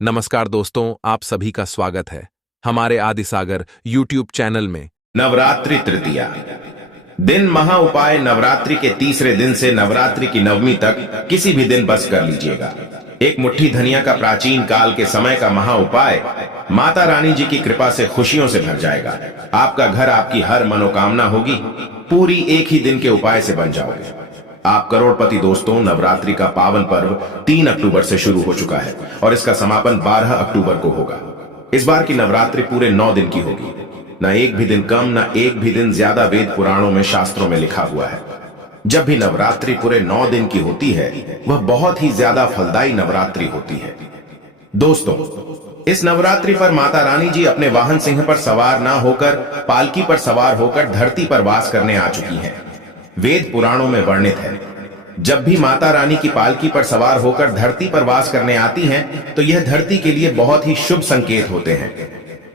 नमस्कार दोस्तों, आप सभी का स्वागत है हमारे आदिसागर यूट्यूब चैनल में। नवरात्रि तृतीया दिन महा उपाय। नवरात्रि के तीसरे दिन से नवरात्रि की नवमी तक किसी भी दिन बस कर लीजिएगा। एक मुट्ठी धनिया का प्राचीन काल के समय का महा उपाय माता रानी जी की कृपा से खुशियों से भर जाएगा। आपका घर, आपकी हर मनोकामना होगी पूरी एक ही दिन के उपाय से बन जाओगे। आप करोड़पति दोस्तों, नवरात्रि का पावन पर्व 3 अक्टूबर से शुरू हो चुका है और इसका समापन 12 अक्टूबर को होगा। इस बार की नवरात्रि पूरे 9 दिन की होगी। न एक भी दिन कम, न एक भी दिन ज्यादा वेद पुराणों में, शास्त्रों में लिखा हुआ है। जब भी नवरात्रि पूरे 9 दिन की होती है, वह बहुत ही ज्यादा फलदायी नवरात्रि होती है। दोस्तों, इस नवरात्रि पर माता रानी जी अपने वाहन सिंह पर सवार ना होकर पालकी पर सवार होकर धरती पर वास करने आ चुकी हैं। वेद पुराणों में वर्णित है, जब भी माता रानी की पालकी पर सवार होकर धरती पर वास करने आती हैं, तो यह धरती के लिए बहुत ही शुभ संकेत होते हैं।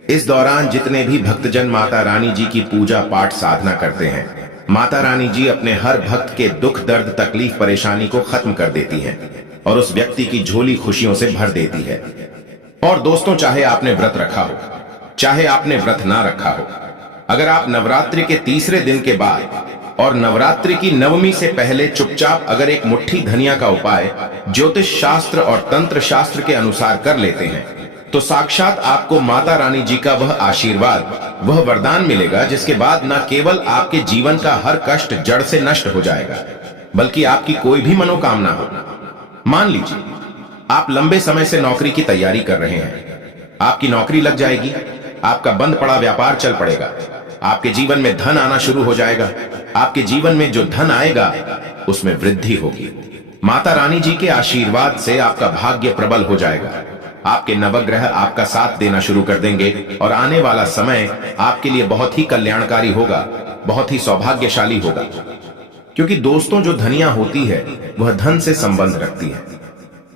इस दौरान जितने भी भक्तजन माता रानी जी की पूजा पाठ साधना करते हैं, माता रानी जी अपने हर भक्त के दुख दर्द तकलीफ परेशानी को खत्म कर देती हैं और उस व्यक्ति की झोली खुशियों से भर देती है। और दोस्तों, चाहे आपने व्रत रखा हो, चाहे आपने व्रत ना रखा हो, अगर आप नवरात्रि के तीसरे दिन के बाद और नवरात्रि की नवमी से पहले चुपचाप अगर एक मुट्ठी धनिया का उपाय ज्योतिष शास्त्र और तंत्र शास्त्र के अनुसार कर लेते हैं, तो साक्षात आपको माता रानी जी का वह आशीर्वाद, वह वरदान मिलेगा, जिसके बाद न केवल आपके जीवन का हर कष्ट जड़ से नष्ट हो जाएगा, बल्कि आपकी कोई भी मनोकामना हो। मान लीजिए आप लंबे समय से नौकरी की तैयारी कर रहे हैं, आपकी नौकरी लग जाएगी, आपका बंद पड़ा व्यापार चल पड़ेगा, आपके जीवन में धन आना शुरू हो जाएगा। आपके जीवन में जो धन आएगा उसमें वृद्धि होगी। माता रानी जी के आशीर्वाद से आपका भाग्य प्रबल हो जाएगा। आपके नवग्रह आपका साथ देना शुरू कर देंगे और आने वाला समय आपके लिए बहुत ही कल्याणकारी होगा, बहुत ही सौभाग्यशाली होगा। क्योंकि दोस्तों, जो धनिया होती है वह धन से संबंध रखती है।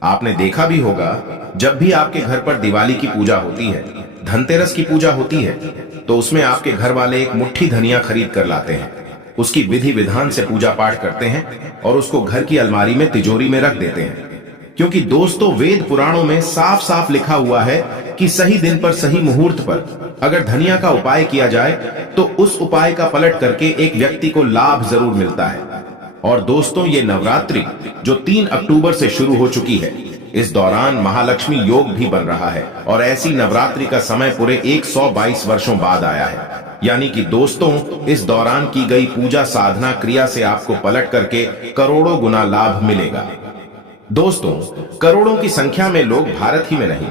आपने देखा भी होगा, जब भी आपके घर पर दिवाली की पूजा होती है, धनतेरस की पूजा होती है, तो उसमें आपके घर वाले एक मुट्ठी धनिया खरीद कर लाते हैं, उसकी विधि विधान से पूजा पाठ करते हैं और उसको घर की अलमारी में, तिजोरी में रख देते हैं। क्योंकि दोस्तों, वेद पुराणों में साफ साफ लिखा हुआ है कि सही दिन पर, सही मुहूर्त पर अगर धनिया का उपाय किया जाए तो उस उपाय का पलट करके एक व्यक्ति को लाभ जरूर मिलता है। और दोस्तों, ये नवरात्रि जो 3 अक्टूबर से शुरू हो चुकी है, इस दौरान महालक्ष्मी योग भी बन रहा है और ऐसी नवरात्रि का समय पूरे 122 वर्षों बाद आया है। यानी कि दोस्तों, इस दौरान की गई पूजा साधना क्रिया से आपको पलट करके करोड़ों गुना लाभ मिलेगा। दोस्तों, करोड़ों की संख्या में लोग भारत ही में नहीं,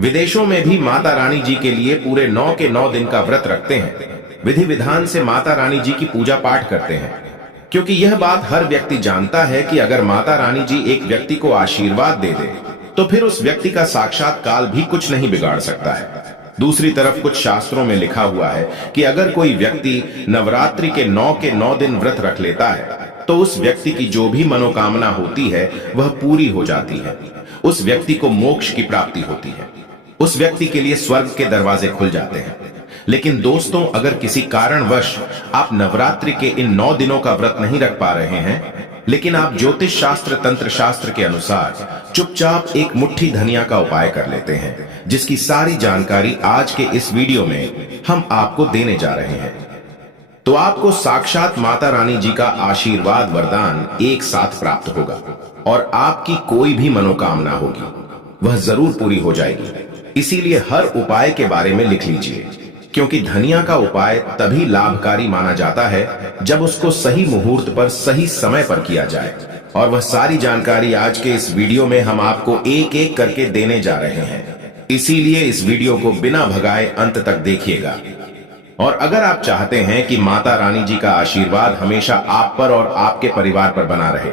विदेशों में भी माता रानी जी के लिए पूरे 9 के 9 दिन का व्रत रखते हैं, विधि विधान से माता रानी जी की पूजा पाठ करते हैं। क्योंकि यह बात हर व्यक्ति जानता है कि अगर माता रानी जी एक व्यक्ति को आशीर्वाद दे दे, तो फिर उस व्यक्ति का साक्षात काल भी कुछ नहीं बिगाड़ सकता है। दूसरी तरफ कुछ शास्त्रों में लिखा हुआ है कि अगर कोई व्यक्ति नवरात्रि के 9 के 9 दिन व्रत रख लेता है, तो उस व्यक्ति की जो भी मनोकामना होती है वह पूरी हो जाती है। उस व्यक्ति को मोक्ष की प्राप्ति होती है, उस व्यक्ति के लिए स्वर्ग के दरवाजे खुल जाते हैं। लेकिन दोस्तों, अगर किसी कारणवश आप नवरात्रि के इन 9 दिनों का व्रत नहीं रख पा रहे हैं, लेकिन आप ज्योतिष शास्त्र तंत्र शास्त्र के अनुसार चुपचाप एक मुट्ठी धनिया का उपाय कर लेते हैं, जिसकी सारी जानकारी आज के इस वीडियो में हम आपको देने जा रहे हैं, तो आपको साक्षात माता रानी जी का आशीर्वाद, वरदान एक साथ प्राप्त होगा और आपकी कोई भी मनोकामना होगी वह जरूर पूरी हो जाएगी। इसीलिए हर उपाय के बारे में लिख लीजिए, क्योंकि धनिया का उपाय तभी लाभकारी माना जाता है जब उसको सही मुहूर्त पर, सही समय पर किया जाए। और वह सारी जानकारी आज के इस वीडियो में हम आपको एक एक करके देने जा रहे हैं। इसीलिए इस वीडियो को बिना भगाए अंत तक देखिएगा। और अगर आप चाहते हैं कि माता रानी जी का आशीर्वाद हमेशा आप पर और आपके परिवार पर बना रहे,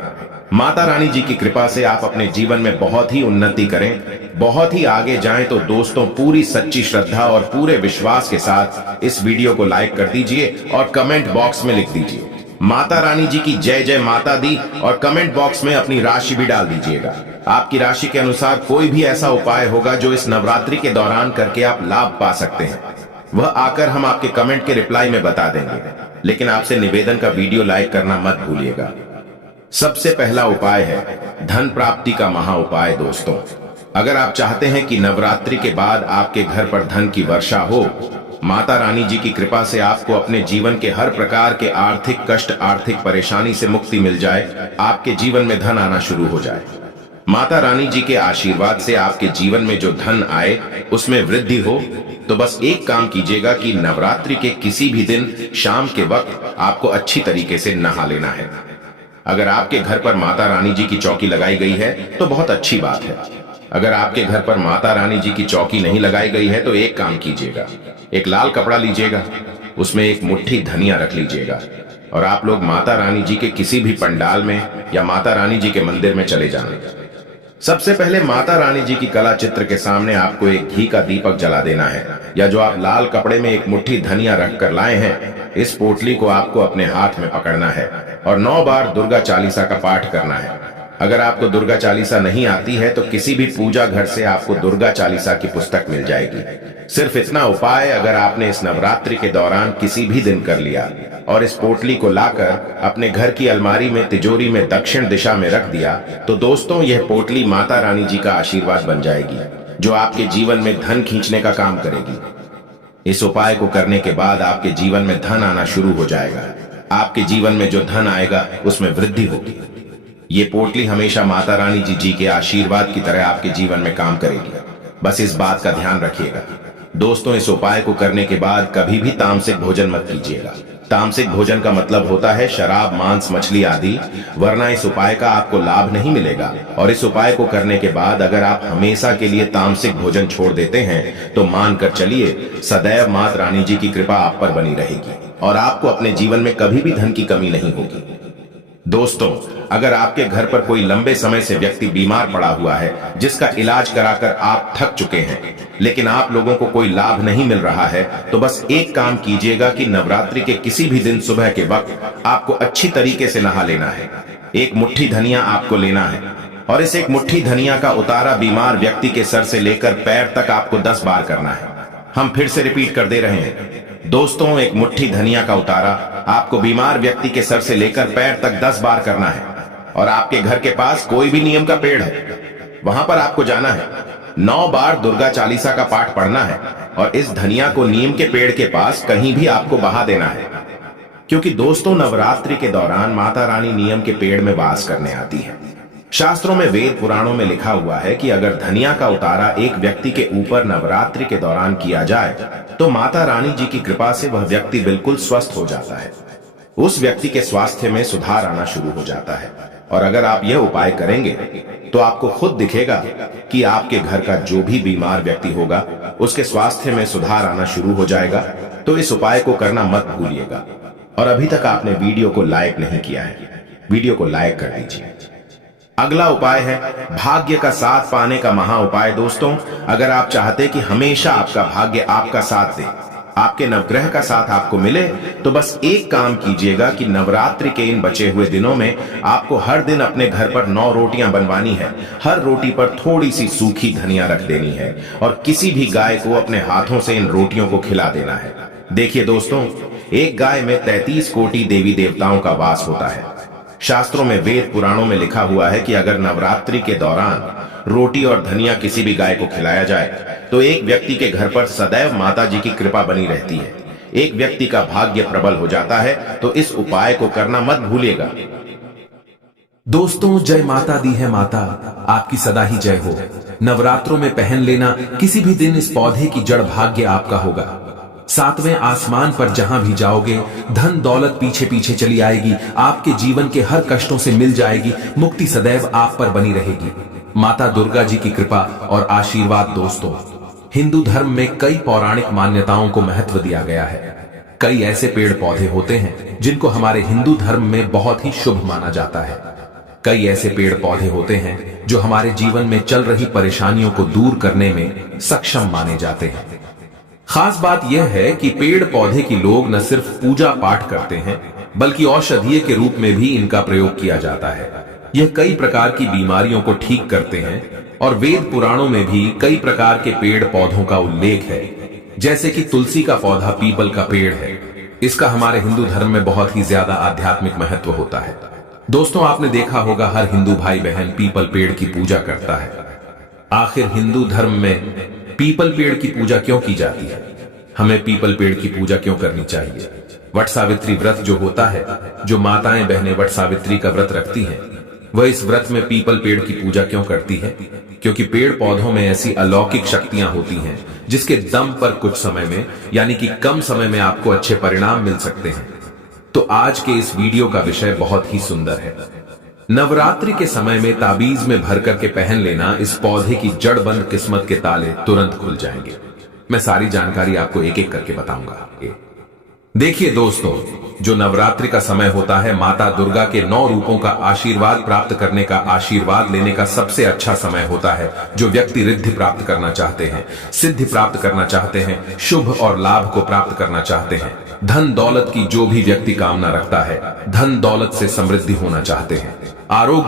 माता रानी जी की कृपा से आप अपने जीवन में बहुत ही उन्नति करें, बहुत ही आगे जाएं, तो दोस्तों, पूरी सच्ची श्रद्धा और पूरे विश्वास के साथ इस वीडियो को लाइक कर दीजिए और कमेंट बॉक्स में लिख दीजिए माता रानी जी की जय जय माता दी, और कमेंट बॉक्स में अपनी राशि भी डाल दीजिएगा। आपकी राशि के अनुसार कोई भी ऐसा उपाय होगा जो इस नवरात्रि के दौरान करके आप लाभ पा सकते हैं, वह आकर हम आपके कमेंट के रिप्लाई में बता देंगे। लेकिन आपसे निवेदन का वीडियो लाइक करना मत भूलिएगा। सबसे पहला उपाय है धन प्राप्ति का महा उपाय। दोस्तों, अगर आप चाहते हैं कि नवरात्रि के बाद आपके घर पर धन की वर्षा हो, माता रानी जी की कृपा से आपको अपने जीवन के हर प्रकार के आर्थिक कष्ट, आर्थिक परेशानी से मुक्ति मिल जाए, आपके जीवन में धन आना शुरू हो जाए, माता रानी जी के आशीर्वाद से आपके जीवन में जो धन आए उसमें वृद्धि हो, तो बस एक काम कीजिएगा कि नवरात्रि के किसी भी दिन शाम के वक्त आपको अच्छी तरीके से नहा लेना है। अगर आपके घर पर माता रानी जी की चौकी लगाई गई है तो बहुत अच्छी बात है। अगर आपके घर पर माता रानी जी की चौकी नहीं लगाई गई है तो एक काम कीजिएगा, एक लाल कपड़ा लीजिएगा, उसमें एक मुट्ठी धनिया रख लीजिएगा और आप लोग माता रानी जी के किसी भी पंडाल में या माता रानी जी के मंदिर में चले जाना। सबसे पहले माता रानी जी की कला चित्र के सामने आपको एक घी का दीपक जला देना है, या जो आप लाल कपड़े में एक मुट्ठी धनिया रख कर लाए हैं, इस पोटली को आपको अपने हाथ में पकड़ना है और 9 बार दुर्गा चालीसा का पाठ करना है। अगर आपको दुर्गा चालीसा नहीं आती है तो किसी भी पूजा घर से आपको दुर्गा चालीसा की पुस्तक मिल जाएगी। सिर्फ इतना उपाय अगर आपने इस नवरात्रि के दौरान किसी भी दिन कर लिया और इस पोटली को लाकर अपने घर की अलमारी में, तिजोरी में दक्षिण दिशा में रख दिया, तो दोस्तों यह पोटली माता रानी जी का आशीर्वाद बन जाएगी, जो आपके जीवन में धन खींचने का काम करेगी। इस उपाय को करने के बाद आपके जीवन में धन आना शुरू हो जाएगा। आपके जीवन में जो धन आएगा उसमें वृद्धि होगी। ये पोटली हमेशा माता रानी जी के आशीर्वाद की तरह आपके जीवन में काम करेगी। बस इस बात का ध्यान रखिएगा। दोस्तों, इस उपाय को करने के बाद कभी भी तामसिक भोजन मत कीजिएगा। तामसिक भोजन का मतलब होता है शराब, मांस, मछली आदि, वरना इस उपाय का आपको लाभ नहीं मिलेगा। और इस उपाय को करने के बाद अगर आप हमेशा के लिए तामसिक भोजन छोड़ देते हैं तो मानकर चलिए सदैव माता रानी जी की कृपा आप पर बनी रहेगी और आपको अपने जीवन में कभी भी धन की कमी नहीं होगी। दोस्तों, अगर आपके घर पर कोई लंबे समय से व्यक्ति बीमार पड़ा हुआ है, जिसका इलाज कराकर आप थक चुके हैं, लेकिन आप लोगों को कोई लाभ नहीं मिल रहा है, तो बस एक काम कीजिएगा कि नवरात्रि के किसी भी दिन सुबह के वक्त आपको अच्छी तरीके से नहा लेना है। एक मुट्ठी धनिया आपको लेना है और इस एक मुट्ठी धनिया का उतारा बीमार व्यक्ति के सर से लेकर पैर तक आपको 10 बार करना है। हम फिर से रिपीट कर दे रहे हैं दोस्तों, एक मुट्ठी धनिया का उतारा आपको बीमार व्यक्ति के सर से लेकर पैर तक 10 बार करना है और आपके घर के पास कोई भी नीम का पेड़ है, वहां पर आपको जाना है। 9 बार दुर्गा चालीसा का पाठ पढ़ना है और इस धनिया को नीम के पेड़ के पास कहीं भी आपको बहा देना है, क्योंकि दोस्तों नवरात्रि के दौरान माता रानी नीम के पेड़ में वास करने आती है। शास्त्रों में, वेद पुराणों में लिखा हुआ है कि अगर धनिया का उतारा एक व्यक्ति के ऊपर नवरात्रि के दौरान किया जाए तो माता रानी जी की कृपा से वह व्यक्ति बिल्कुल स्वस्थ हो जाता है। उस व्यक्ति के स्वास्थ्य में सुधार आना शुरू हो जाता है। और अगर आप यह उपाय करेंगे तो आपको खुद दिखेगा कि आपके घर का जो भी बीमार व्यक्ति होगा उसके स्वास्थ्य में सुधार आना शुरू हो जाएगा। तो इस उपाय को करना मत भूलिएगा। और अभी तक आपने वीडियो को लाइक नहीं किया है, वीडियो को लाइक कर दीजिए। अगला उपाय है भाग्य का साथ पाने का महा उपाय। दोस्तों, अगर आप चाहते कि हमेशा आपका भाग्य आपका साथ दे, आपके नवग्रह का साथ आपको मिले, तो बस एक काम कीजिएगा कि नवरात्रि के इन बचे हुए दिनों में आपको हर दिन अपने घर पर 9 रोटियां बनवानी है। हर रोटी पर थोड़ी सी सूखी धनिया रख देनी है और किसी भी गाय को अपने हाथों से इन रोटियों को खिला देना है। देखिए दोस्तों, एक गाय में 33 कोटि देवी देवताओं का वास होता है। शास्त्रों में, वेद पुराणों में लिखा हुआ है कि अगर नवरात्रि के दौरान रोटी और धनिया किसी भी गाय को खिलाया जाए तो एक व्यक्ति के घर पर सदैव माता जी की कृपा बनी रहती है। एक व्यक्ति का भाग्य प्रबल हो जाता है। तो इस उपाय को करना मत भूलिएगा। दोस्तों, जय माता दी है माता, आपकी सदा ही जय हो। नवरात्रों में पहन लेना किसी भी दिन इस पौधे की जड़ भाग्य आपका होगा। 7वें आसमान पर जहां भी जाओगे धन दौलत पीछे पीछे चली आएगी। आपके जीवन के हर कष्टों से मिल जाएगी। मुक्ति सदैव आप पर बनी रहेगी। माता दुर्गा जी की कृपा और आशीर्वाद। दोस्तों, हिंदू धर्म में कई पौराणिक मान्यताओं को महत्व दिया गया है। कई ऐसे पेड़ पौधे होते हैं जिनको हमारे हिंदू धर्म में बहुत ही शुभ माना जाता है। कई ऐसे पेड़ पौधे होते हैं जो हमारे जीवन में चल रही परेशानियों को दूर करने में सक्षम माने जाते हैं। खास बात यह है कि पेड़ पौधे की लोग न सिर्फ पूजा पाठ करते हैं बल्कि औषधीय के रूप में भी इनका प्रयोग किया जाता है। यह कई प्रकार की बीमारियों को ठीक करते हैं और वेद पुराणों में भी कई प्रकार के पेड़ पौधों का उल्लेख है, जैसे कि तुलसी का पौधा, पीपल का पेड़ है। इसका हमारे हिंदू धर्म में बहुत ही ज्यादा आध्यात्मिक महत्व होता है। दोस्तों, आपने देखा होगा हर हिंदू भाई बहन पीपल पेड़ की पूजा करता है। आखिर हिंदू धर्म में पीपल पेड़ की पूजा क्यों की जाती है? हमें पीपल पेड़ की पूजा क्यों करनी चाहिए? वट सावित्री व्रत जो होता है, जो माताएं बहनें वट सावित्री का व्रत रखती हैं, वह इस व्रत में पीपल पेड़ की पूजा क्यों करती है? क्योंकि पेड़ पौधों में ऐसी अलौकिक शक्तियां होती हैं जिसके दम पर कुछ समय में, यानी कि कम समय में आपको अच्छे परिणाम मिल सकते हैं। तो आज के इस वीडियो का विषय बहुत ही सुंदर है। नवरात्रि के समय में ताबीज में भर करके पहन लेना इस पौधे की जड़बंद किस्मत के ताले तुरंत खुल जाएंगे। मैं सारी जानकारी आपको एक एक करके बताऊंगा। देखिए दोस्तों, जो नवरात्रि का समय होता है, माता दुर्गा के 9 रूपों का आशीर्वाद प्राप्त करने का, आशीर्वाद लेने का सबसे अच्छा समय होता है। जो व्यक्ति रिद्धि प्राप्त करना चाहते हैं, सिद्धि प्राप्त करना चाहते हैं, शुभ और लाभ को प्राप्त करना चाहते हैं, धन दौलत की जो भी व्यक्ति कामना रखता है, धन दौलत से समृद्धि होना चाहते हैं, आरोग्य